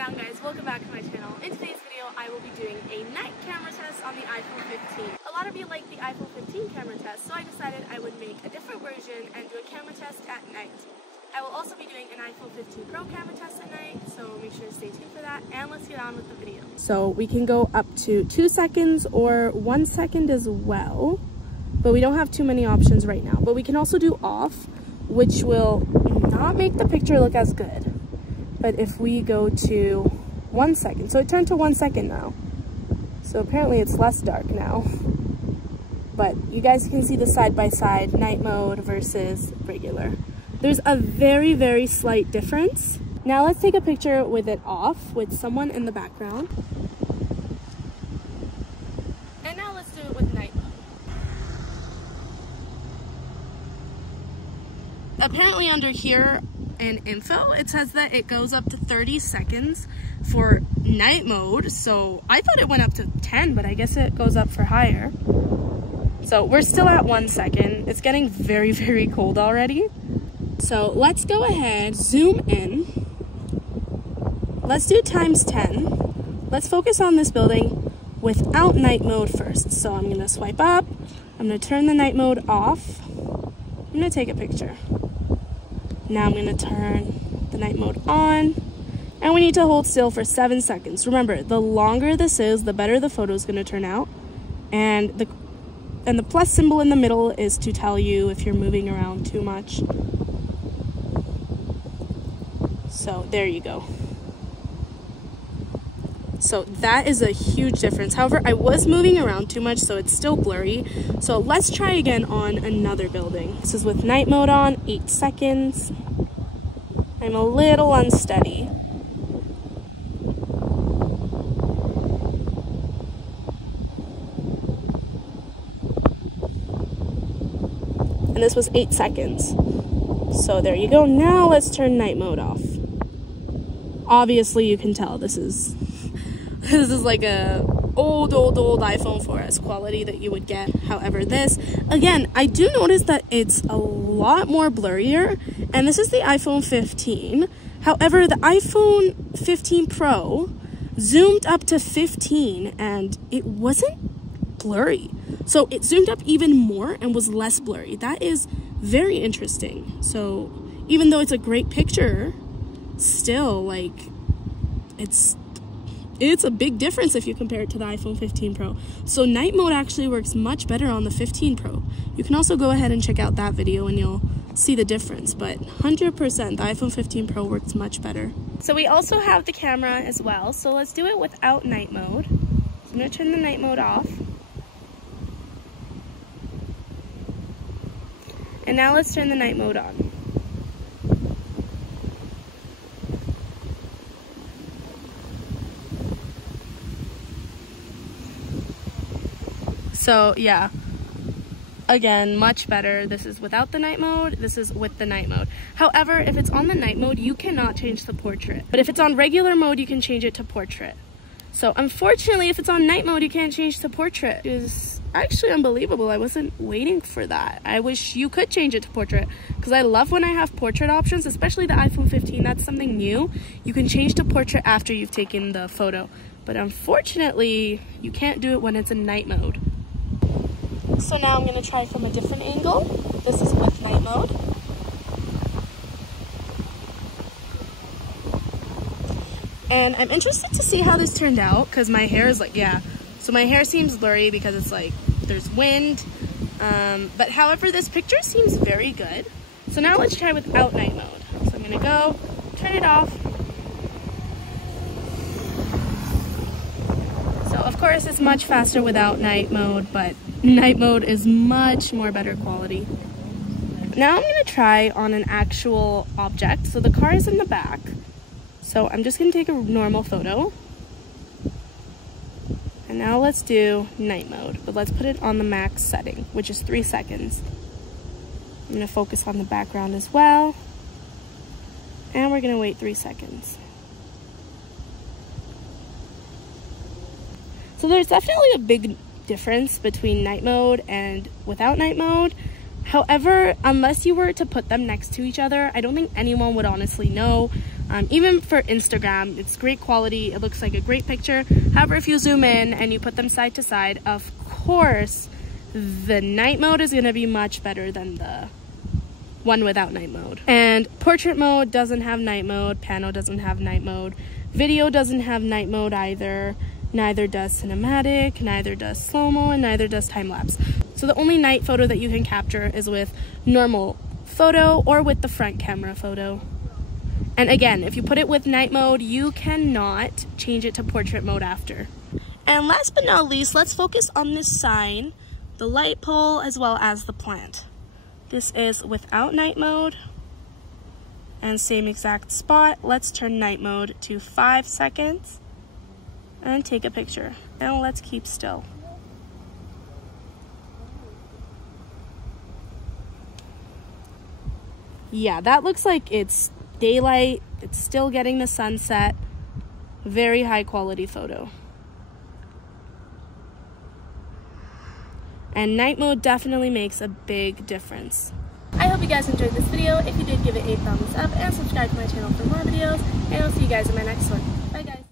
going on, guys? Welcome back to my channel. In today's video, I will be doing a night camera test on the iPhone 15. A lot of you like the iPhone 15 camera test, so I decided I would make a different version and do a camera test at night. I will also be doing an iPhone 15 Pro camera test at night, so make sure to stay tuned for that, and let's get on with the video. So we can go up to 2 seconds or 1 second as well, but we don't have too many options right now. But we can also do off, which will not make the picture look as good. But if we go to 1 second, so it turned to 1 second now. So apparently it's less dark now. But you guys can see the side-by-side night mode versus regular. There's a very, very slight difference. Now let's take a picture with it off with someone in the background. And now let's do it with night mode. Apparently under here, in info, it says that it goes up to 30 seconds for night mode, so I thought it went up to 10, but I guess it goes up for higher. So we're still at 1 second. It's getting very, very cold already. So let's go ahead, zoom in. Let's do times 10. Let's focus on this building without night mode first. So I'm gonna swipe up, I'm gonna turn the night mode off, I'm gonna take a picture. Now I'm going to turn the night mode on, and we need to hold still for 7 seconds. Remember, the longer this is, the better the photo is going to turn out. And the plus symbol in the middle is to tell you if you're moving around too much. So there you go. So that is a huge difference. However, I was moving around too much, so it's still blurry. So let's try again on another building. This is with night mode on, 8 seconds. I'm a little unsteady. And this was 8 seconds. So there you go. Now let's turn night mode off. Obviously you can tell this is like a old iPhone 4S quality that you would get. However, this, again, I do notice that it's a lot more blurrier, and this is the iPhone 15. However, the iPhone 15 Pro zoomed up to 15 and it wasn't blurry. So it zoomed up even more and was less blurry. That is very interesting. So even though it's a great picture, still, like, it's a big difference if you compare it to the iPhone 15 Pro. So night mode actually works much better on the 15 Pro. You can also go ahead and check out that video and you'll see the difference, but 100% the iPhone 15 Pro works much better. So we also have the camera as well, so let's do it without night mode. I'm gonna turn the night mode off. And now let's turn the night mode on. So yeah, again, much better. This is without the night mode, this is with the night mode. However, if it's on the night mode, you cannot change the portrait. But if it's on regular mode, you can change it to portrait. So unfortunately, if it's on night mode, you can't change to portrait. It is actually unbelievable. I wasn't waiting for that. I wish you could change it to portrait, because I love when I have portrait options, especially the iPhone 15. That's something new. You can change to portrait after you've taken the photo. But unfortunately, you can't do it when it's in night mode. So now I'm going to try from a different angle. This is with night mode. And I'm interested to see how this turned out, because my hair is like, yeah. So my hair seems blurry because it's like, there's wind. But however, this picture seems very good. So now let's try without night mode. So I'm going to go, turn it off. So of course it's much faster without night mode, but night mode is much more better quality. Now I'm going to try on an actual object. So the car is in the back. So I'm just going to take a normal photo. And now let's do night mode, but let's put it on the max setting, which is 3 seconds. I'm going to focus on the background as well. And we're going to wait 3 seconds. So there's definitely a big difference between night mode and without night mode. However, unless you were to put them next to each other, I don't think anyone would honestly know. Even for Instagram, it's great quality. It looks like a great picture. However, if you zoom in and you put them side to side, of course, the night mode is going to be much better than the one without night mode. And portrait mode doesn't have night mode. Pano doesn't have night mode. Video doesn't have night mode either. Neither does cinematic, neither does slow-mo, and neither does time-lapse. So the only night photo that you can capture is with normal photo or with the front camera photo. And again, if you put it with night mode, you cannot change it to portrait mode after. And last but not least, let's focus on this sign, the light pole, as well as the plant. This is without night mode. And same exact spot. Let's turn night mode to 5 seconds. And take a picture. And let's keep still. Yeah, that looks like it's daylight. It's still getting the sunset. Very high quality photo. And night mode definitely makes a big difference. I hope you guys enjoyed this video. If you did, give it a thumbs up and subscribe to my channel for more videos. And I'll see you guys in my next one. Bye guys.